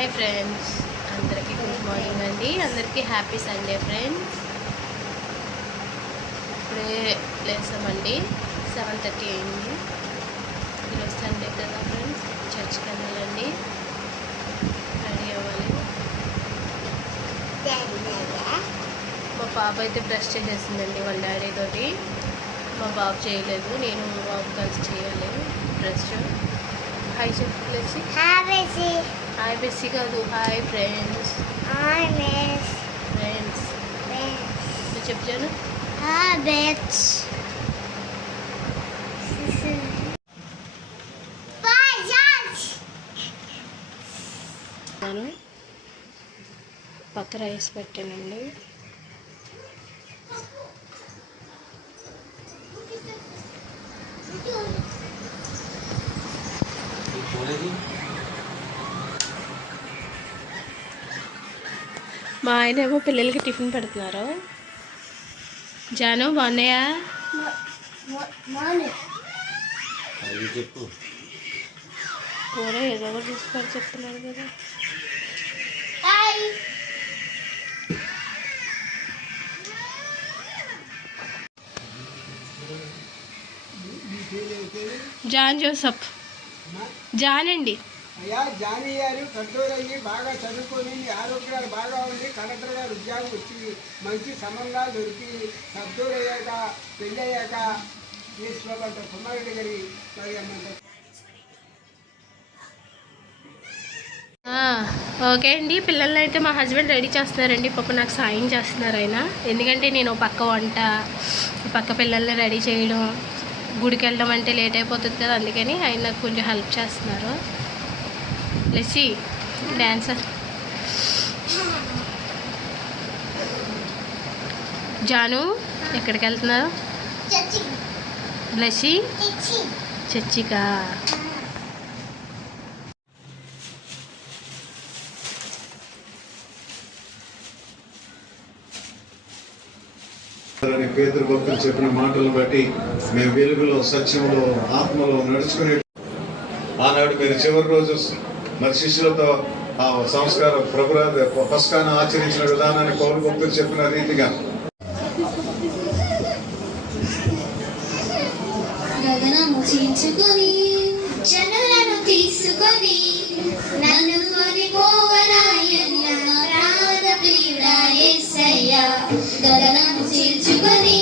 Hi friends. అందరికీ good morning అండి. అందరికీ హ్యాపీ సండే ఫ్రెండ్స్. ఇప్పుడే లేసామండి. సెవెన్ థర్టీ అయింది. ఈరోజు సండే కదా ఫ్రెండ్స్. చర్చ్కి వెళ్ళాలండి. రెడీ అవ్వాలి. మా పాప అయితే బ్రష్ చేసేసిందండి వాళ్ళ డాడీ తోటి. మా బాబు చేయలేదు. నేను మా బాబు కలిసి చేయాలి. బ్రష్. Happy చెప్పలేసి Harvesty. హాయ్ బెస్సి కాదు hi friends I miss friends this. నువ్వు చెప్తాను Habits. Bye, నేను పక్క రైస్ పెట్టానండి మా ఆయన ఏమో పిల్లలకి టిఫిన్ పెడుతున్నారు. జాను బాగున్నాయా? కూర ఏదో ఒకటి చూసుకొని చెప్తున్నారు కదా. John Joseph. జాన్ అండి అయ్యా జానీ గారు కంట్రోల్ అయ్యి బాగా చదువుకొని ఆరోగ్యాలు బాగా ఉండి కలెక్టర్ గారు ఉద్యోగం వచ్చి మంచి సంబంధాలు దొరికి పెద్దోళ్ళయ్యాక పెళ్ళయ్యాక తీసుకోవాలంట కుమారుడి గారి మరి అమ్మంటారు ఆ, ఓకే అండి. పిల్లల్ని అయితే మా హస్బెండ్ రెడీ చేస్తున్నారండి. పాప నాకు సాయం చేస్తున్నారు ఆయన. ఎందుకంటే నేను పక్క వంట పక్క పిల్లల్ని రెడీ చేయడం గుడికి వెళ్ళడం అంటే లేట్ అయిపోతుంది కదా అందుకని ఆయన నాకు కొంచెం హెల్ప్ చేస్తున్నారు. లెసి డాన్సర్ జాను ఎక్కడికి వెళ్తున్నారు? Chachi. బ్లెసి చర్చికా పేదరు భక్తులు చెప్పిన మాటలు బట్టి మేము వెలుగులో సత్యంలో ఆత్మలో నడుచుకునే ఆనాడు మీరు చివరి రోజు మరి శిష్యులతో ఆ సంస్కార ప్రభురాధ పస్కాన్ని ఆచరించిన విధానాన్ని పౌరు భక్తులు చెప్పిన రీతిగా. గగనము చీల్చుకొని జనులను తీసుకొని నన్ను కొనిపోవరాయన్న ప్రియుడా గగనము చీల్చుకొని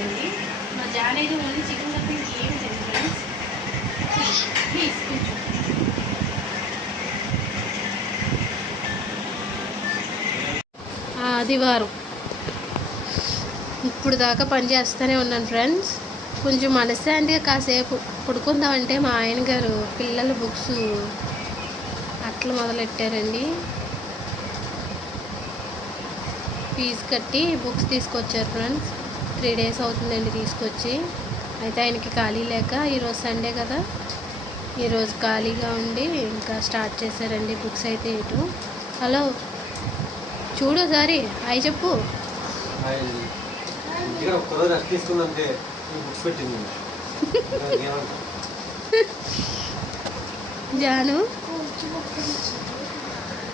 అన్నీ మా జాన్ అయితే ఓన్లీ చికెన్ తప్ప ఇంకేం తింది ఫ్రెండ్స్ ప్లీజ్ కొంచెం. ఆదివారం. ఇప్పుడు దాకా పని చేస్తూనే ఉన్నాను ఫ్రెండ్స్ కొంచెం మనశ్శాంతిగా కాసేపు పడుకుందామంటే మా ఆయన గారు పిల్లల బుక్స్ అట్లా మొదలెట్టారండి. ఫీజు కట్టి బుక్స్ తీసుకొచ్చారు ఫ్రెండ్స్ త్రీ డేస్ అవుతుందండి తీసుకొచ్చి. అయితే ఆయనకి ఖాళీ లేక ఈరోజు సండే కదా. ఈరోజు ఖాళీగా ఉండి ఇంకా స్టార్ట్ చేశారండి బుక్స్ అయితే ఇటు. హలో చూడు సారి అయి చెప్పు? జాను?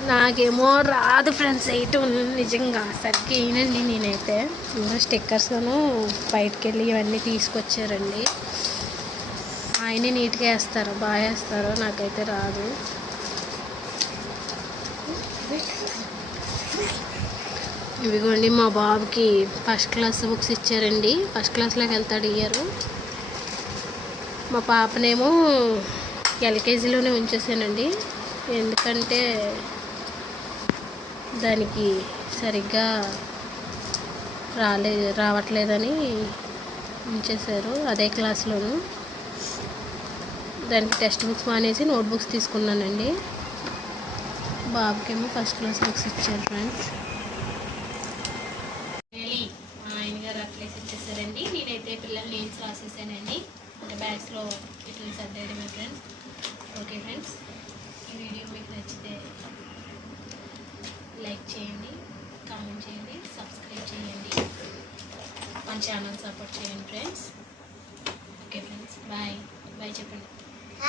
నాకేమో రాదు ఫ్రెండ్స్ ఎయిట్ నిజంగా. సరిగ్గా వేయనండి నేనైతే. ఇంకా స్టిక్కర్స్ను బయటకు వెళ్ళి ఇవన్నీ తీసుకొచ్చారండి. ఆయనే నీట్గా వేస్తారు బాగా వేస్తారు. నాకైతే రాదు. ఇవిగోండి మా బాబుకి ఫస్ట్ క్లాస్ బుక్స్ ఇచ్చారండి. ఫస్ట్ క్లాస్లోకి వెళ్తాడు ఇయ్యారు మా పాపనేమో ఎల్కేజీలోనే ఉంచేసానండి. ఎందుకంటే దానికి సరిగ్గా రాలే రావట్లేదని ఉంచేశారు అదే క్లాస్లోను. దానికి టెక్స్ట్ బుక్స్ మానేసి నోట్బుక్స్ తీసుకున్నానండి. బాబుకేమో ఫస్ట్ క్లాస్ బుక్స్ ఇచ్చారు ఫ్రెండ్స్. మా ఆయన గారు అట్లేసి ఇచ్చేసారండి. నేనైతే పిల్లలు నేమ్స్ రాసేసానండి. అంటే బ్యాగ్స్లో ఇట్లా సర్దేయడమే ఫ్రెండ్స్. ఓకే ఫ్రెండ్స్ ఈ వీడియో మీకు నచ్చితే లైక్ చేయండి కామెంట్ చేయండి సబ్స్క్రైబ్ చేయండి. మన ఛానల్ సపోర్ట్ చేయండి friends. Okay friends bye. Bye చెప్పండి.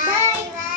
Bye bye.